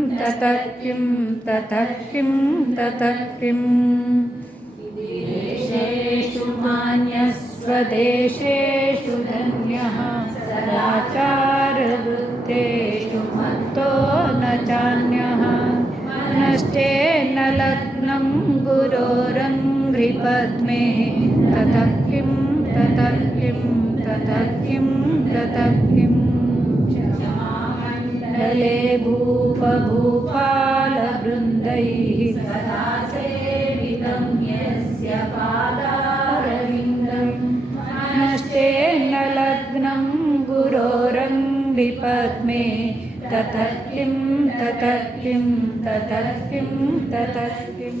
ततः किं ततः किं ततः किम् देशेषु मान्यस्वदेशेषु धन्यः। सदाचारवृत्तेषु मत्तो न चान्यः। नष्टेन लग्नं गुरोरङ्घ्रिपद्मे ततः किं ततः किं ततः किं ततः किम् मण्डले भूपभूपालवृन्दैः सदा सेवितं यस्य पादारविन्दं। नष्टेन लग्नं गुरोरङ्घ्रिपद्मे ततः किं ततः किं ततः किं ततः किम्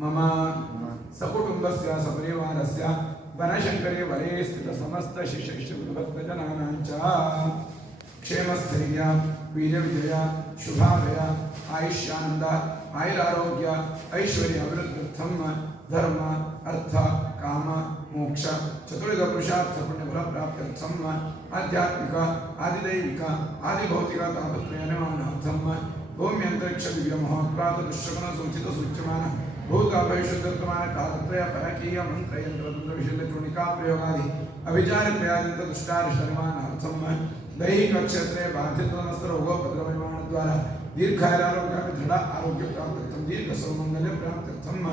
मम सकुटुम्बस्य, सपरिवारस्य, वनशङ्करे वरे स्थित समस्त शिष्यभक्तजनानां च क्षेमस्थैर्य, वीर्यविजय शुभाभय आयुष्यानन्द, आयुरारोग्य, ऐश्वर्य अभिवृद्ध्यर्थं धर्म, अर्थ, काम, मोक्ष चतुर्विध पुरुषार्थ पुण्यफलप्राप्त्यर्थम् आध्यात्मिक, आदिदैविक, आदिभौतिक सूचित, सूच्यमान भूत भविष्यवर्तमान कालत्रय परकीय मंत्र यंत्र तंत्र विशल्य चूणिका प्रयोगादि अभिचार प्रयाजंत दुष्टारिष्ट निर्माणार्थम दैहिक क्षेत्रे बाधित नस्त्र रोगोपद्रव निर्माण द्वारा दृढ़ आरोग्य प्राप्त्यर्थम दीर्घ सौमंगल्य प्राप्त्यर्थम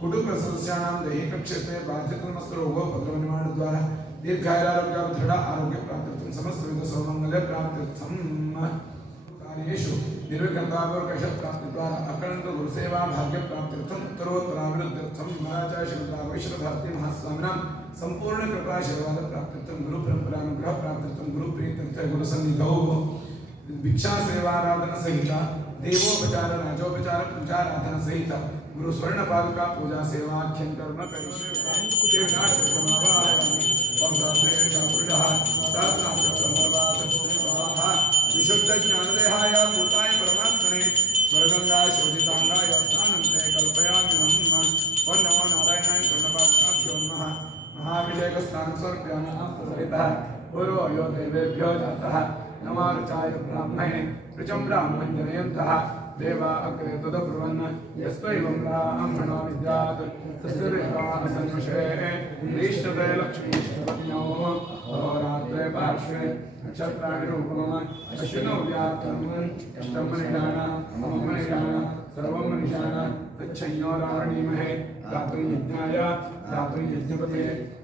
कुटुंब सदस्यानां दैहिक क्षेत्रे बाधित नस्त्र रोगोपद्रव निर्माण द्वारा दीर्घायुरारोग्य दृढ़ कार्येषु निर्विघ्नतापूर्वकश प्राप्ति द्वारा अकलंक गुरुसेवा भाग्य प्राप्त्यर्थम उत्तरोत्तराभिवृद्ध्यर्थम महाराजा श्रीमद् वैष्णव भारती महास्वामिनां संपूर्ण कृपा आशीर्वाद प्राप्त्यर्थम गुरु परंपरा अनुग्रह प्राप्त्यर्थम गुरु प्रीत्यर्थ गुरु सन्निधौ भिक्षा सेवाराधन सहित देवोपचार राजोपचार पूजा आराधना सहित गुरु स्वर्ण पादुका पूजा सेवा आख्यन कर्म करिष्ये सरितः पूर्व यो देवेभ्यो जातः ऋचाय ब्राह्मणे ऋचं ब्राह्मण जनयन्तः देवा अग्रे तदब्रुवन् यस्त्वैवं ब्राह्मणो विद्यात् पार्श्वे नक्षत्राणि रूपम् अश्विनौ तच्छय्यो दातुं यज्ञाय दातुं यज्ञपते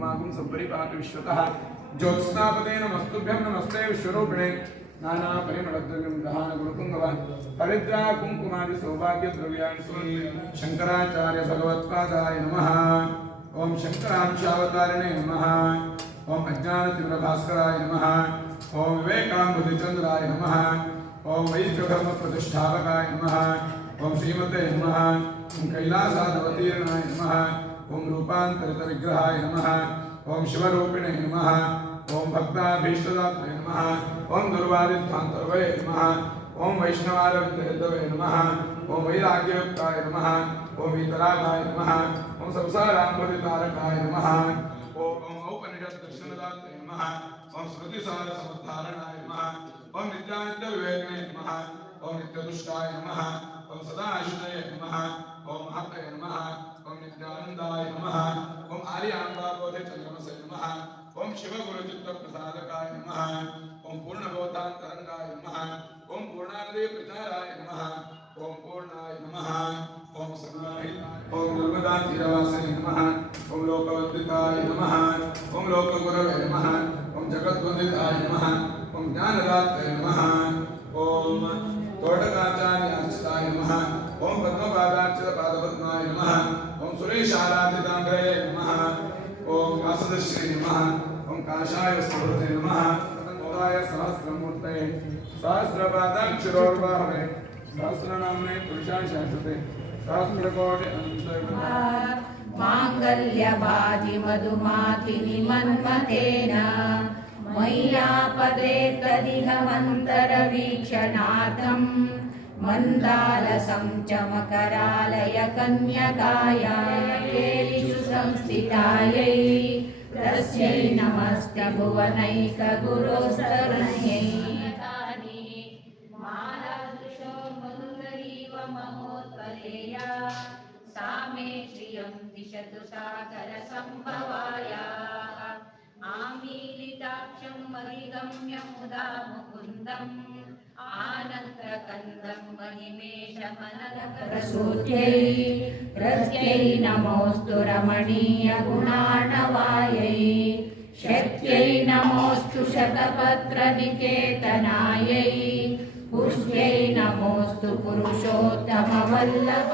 पुमाकुं सपरिपाक विश्वतः ज्योत्स्नापते नमस्तुभ्यं नमस्ते विश्वरूपिणे नाना परिमళद्रव्यं दहान गुरुकुङ्गवान् पवित्रा कुङ्कुमादि सौभाग्यद्रव्याणि श्री शङ्कराचार्य भगवत्पादाय नमः ओम शङ्करांशावतारिणे नमः ओम अज्ञानतीव्रभास्कराय नमः ओम विवेकाम्बुधिचन्द्राय नमः ओम वैद्यधर्मप्रतिष्ठापकाय नमः ओम श्रीमते नमः ओम कैलासादवतीर्णाय नमः ओम रूपान्तरितविग्रहाय नमः ओम शिवरूपिणे नमः ओम भक्ताभीष्टदात्रे नमः ओम दुर्वादिध्वान्तर्वये नमः ओम वैष्णवारविन्दवे नमः ओम वैराग्ययुक्ताय नमः ओम वीतरागाय नमः ओम संसाराम्बुदितारकाय नमः ओम औपनिषत् दर्शनदात्रे नमः ओम स्मृतिसार समुद्धारणाय नमः ओम नित्यानन्दविवेकने नमः ओम नित्यदुष्टाय नमः ओम सदाशिषये नमः ओम महतये नमः ओम नित्यानंदाय नमः ओम आर्य चंद्रमसे नमः ओम शिव गुरु चित्त प्रसादकाय नमः ओम पूर्णभूतांतरंगाय नमः ओम पूर्णानदे प्रचाराय नमः ओम पूर्णाय नमः ओम सर्वाय ओम दुर्गदांतिरवासे नमः ओम लोकवंदिताय नमः ओम लोकगुरवे नमः ओम जगद्वंदिताय नमः ओम ज्ञानदात्रे नमः ओम तोटकाचार्य अर्चिताय नमः ओम पद्मपादार्चित पादपद्माय नमः सुरेशाराधिता ग्रहे नमः। ओम असदश्री नमः। ओम काशाय सुभृते नमः। ओदाय सहस्रमूर्तये। सहस्रपादाक्षरोर्वाहवे सहस्रनाम्ने पुरुषाय शाश्वते सहस्रकोटि अनन्तर्भवः माङ्गल्यवादि मधुमातिनि मन्मतेन मय्यापदे तदिहमन्तरवीक्षणार्थम् मन्दालसं च मकरालय कन्यकाया केलिषु संस्थितायै तस्यै नमस्ते भुवनैकगुरोस्तरण्यै मालादृशो मधुरैव महोत्पलेया सा मे श्रियं दिशतु सागरसम्भवायाः आमीलिताक्षं मरिगम्य मुदा मुकुन्दम् आनन्दकन्दं मणिमेषमनलकरसूत्यै प्रत्यै नमोऽस्तु रमणीयगुणाणवायै शक्त्यै नमोऽस्तु शतपत्रनिकेतनायै पुष्यै नमोऽस्तु पुरुषोत्तमवल्लभ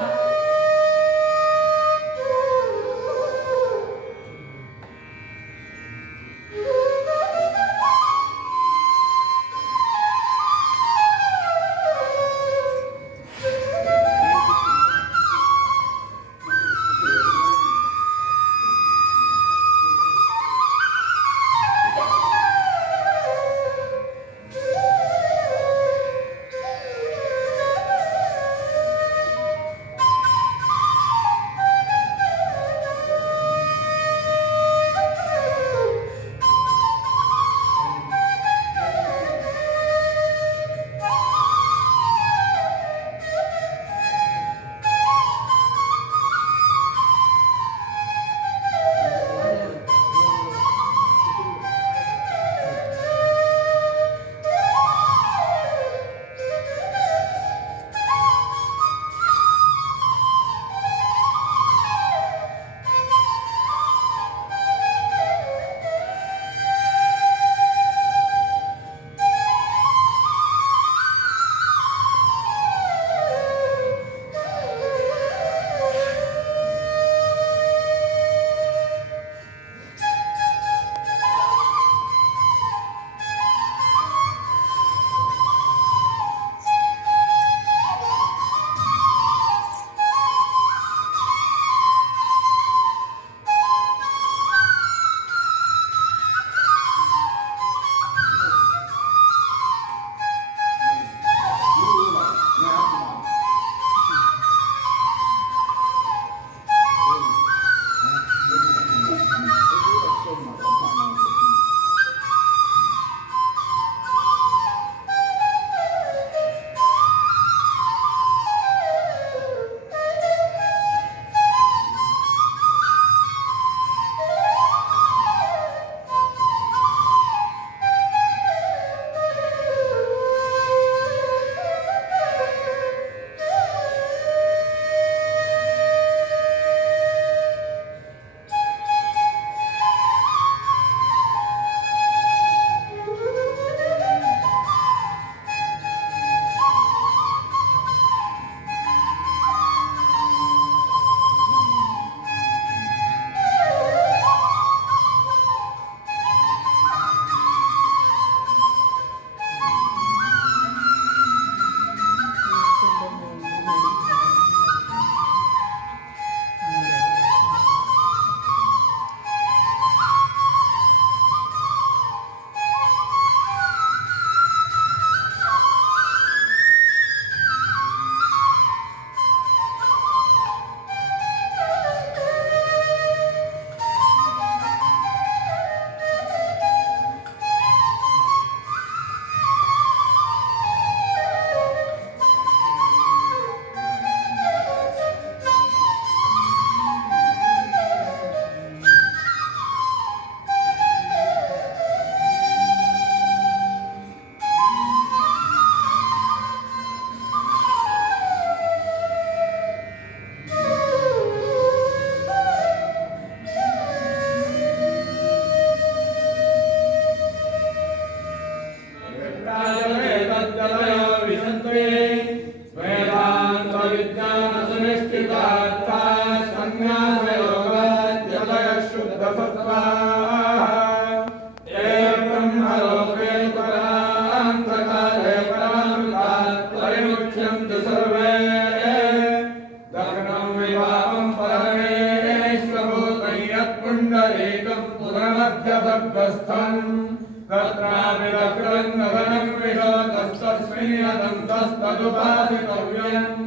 ततस्तदुपासितव्यम्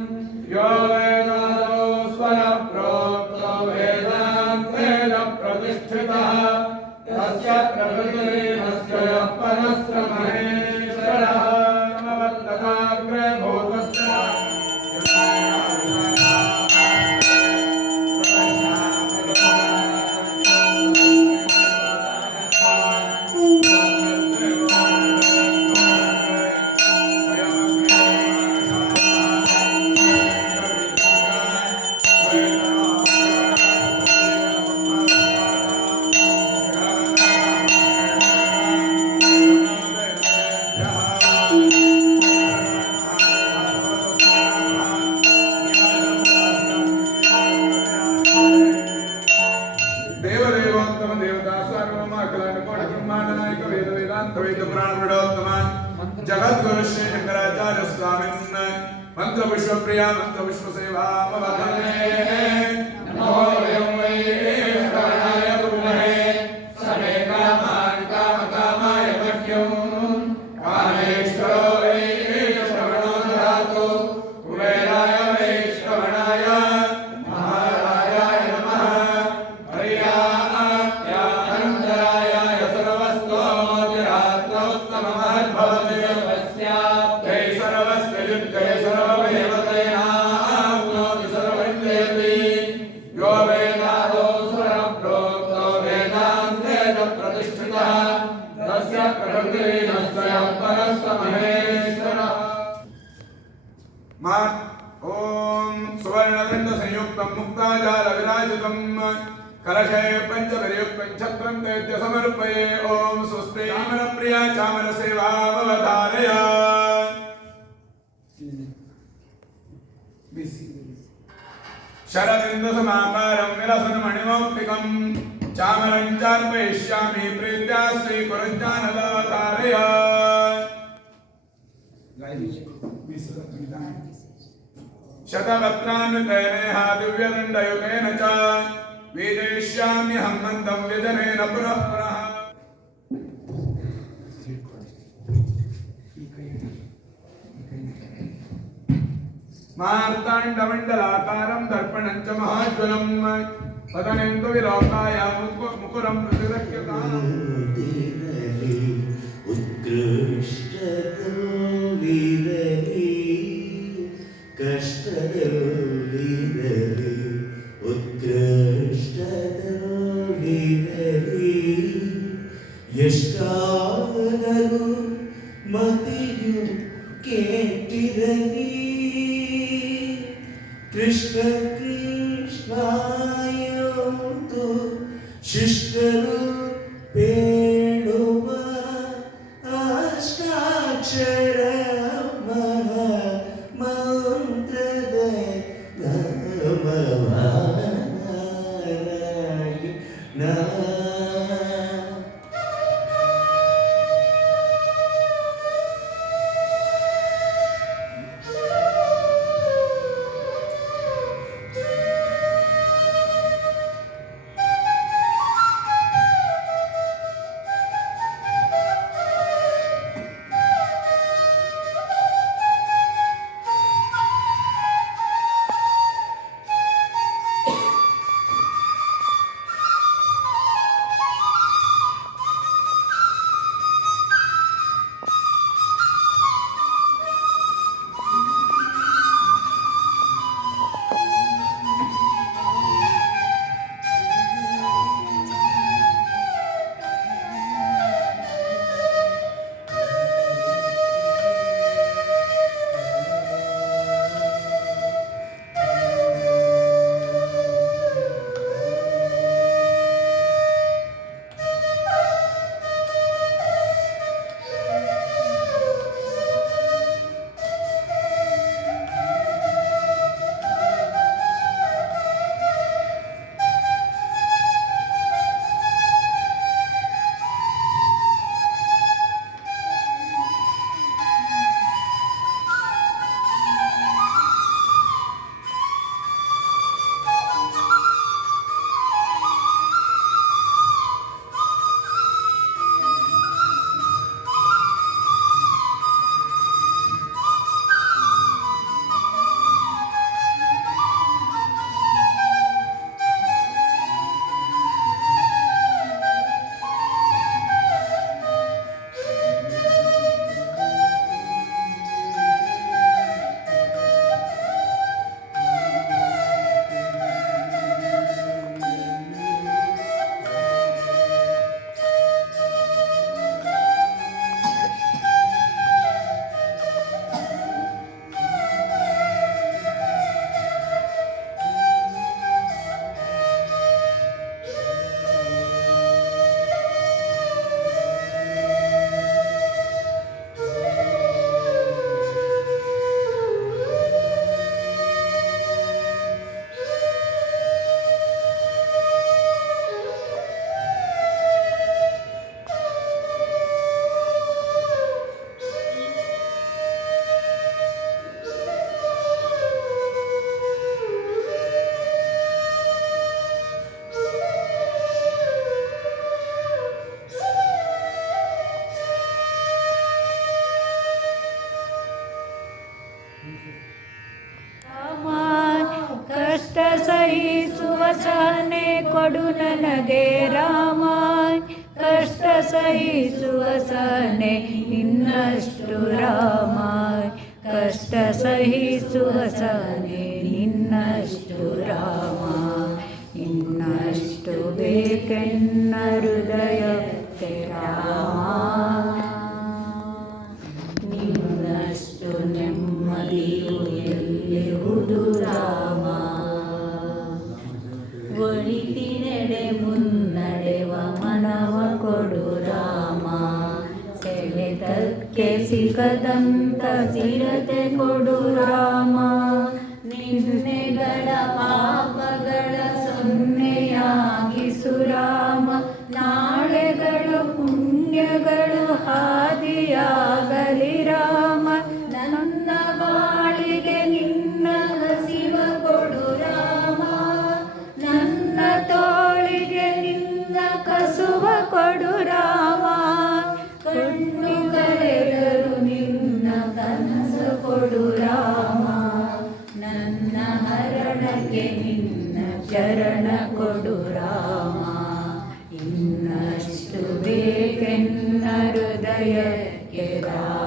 यो वेदादौ स्वयप्रोक्तो वेदान्तेन प्रतिष्ठितः तस्य प्रकृतिरेहस्य यः परस्य महेश्वरः Yeah. शतवक्त्रान्वितेनेहा दिव्यदण्डयुतेन च वीजयिष्याम्यहं मन्दं व्यजनेन पुनः पुनः। मार्ताण्डमण्डलाकारं दर्पणं च महाज्वलं पदनेन्दु विलोकाया मुकुरं प्रतिदक्ष्यताम् उत्कृष्ट യഷ്ടാനരും മതിയും കേട്ടിരനീ. കൃഷ്ണ ಕೊಡು ನನಗೆ ರಾಮ ಕಷ್ಟ ಸಹಿಸುವ ಸನೆ, ಇನ್ನಷ್ಟು ರಾಮ ಕಷ್ಟ ಸಹಿಸುವ ಸನೆ ನಿನ್ನಷ್ಟು ರಾಮ ಇನ್ನಷ್ಟು ಬೇಕೆನ್ನ ಹೃದಯ ರಾಮ ಸೆಳೆತಕ್ಕೆ ಸಿಗದಂತ ಸ್ಥಿರತೆ ಕೊಡು ರಾಮ. ನಿನ್ನೆಗಳ जय केदार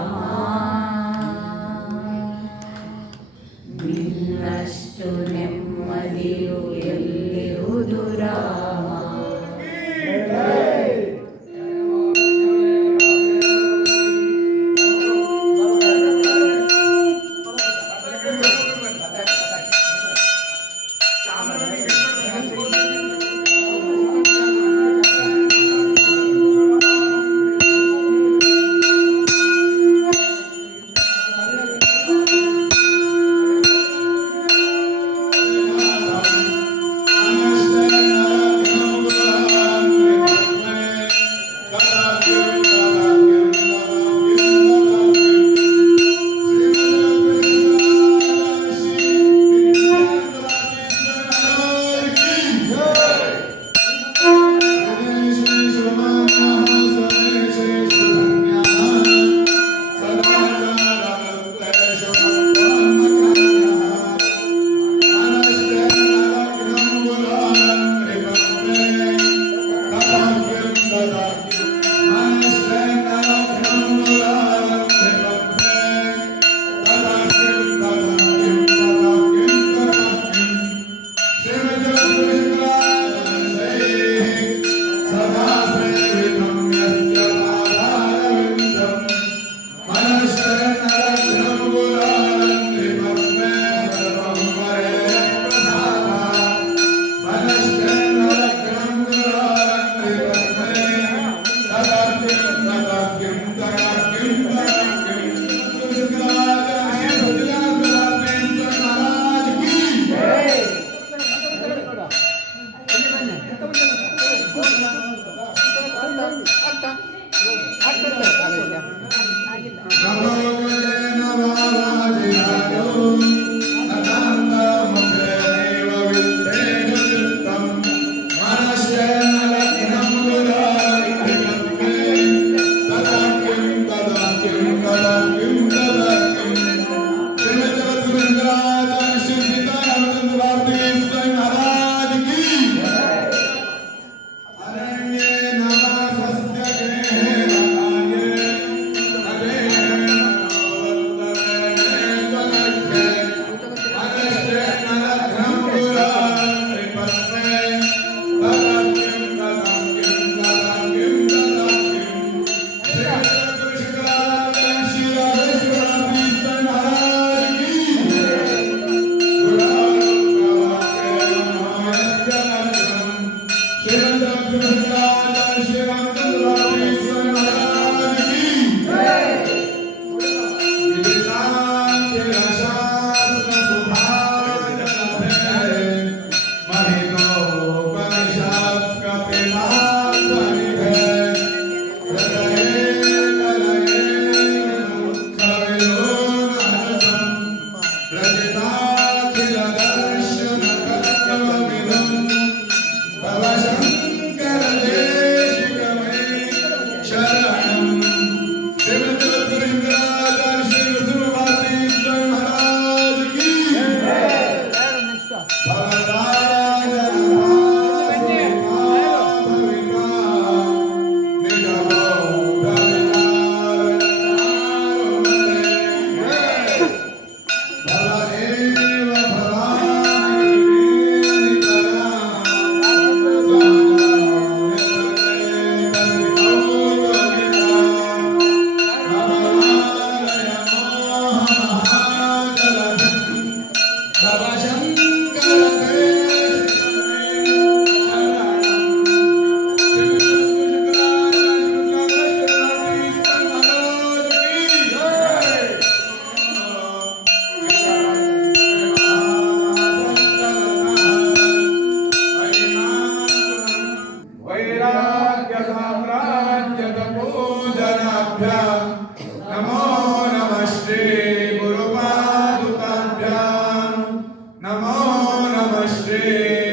नमो नमः श्री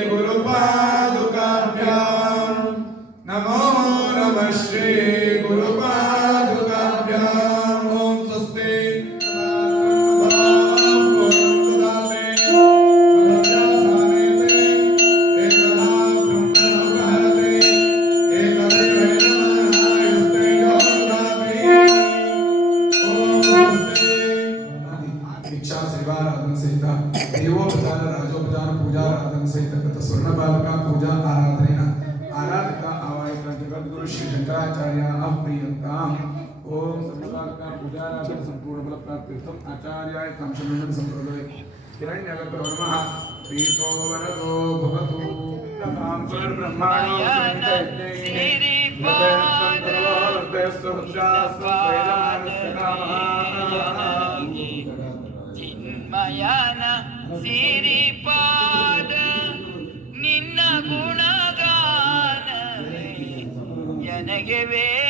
गुरुपादुकाभ्यां नमो नमः श्री जगद्ब्रह्म प्रीतो वरदो भवतु ಚಿನ್ಮಯನ ಸಿರಿಪಾದ ನಿನ್ನ ಗುಣಗಾನ ನನಗೆ ವೇ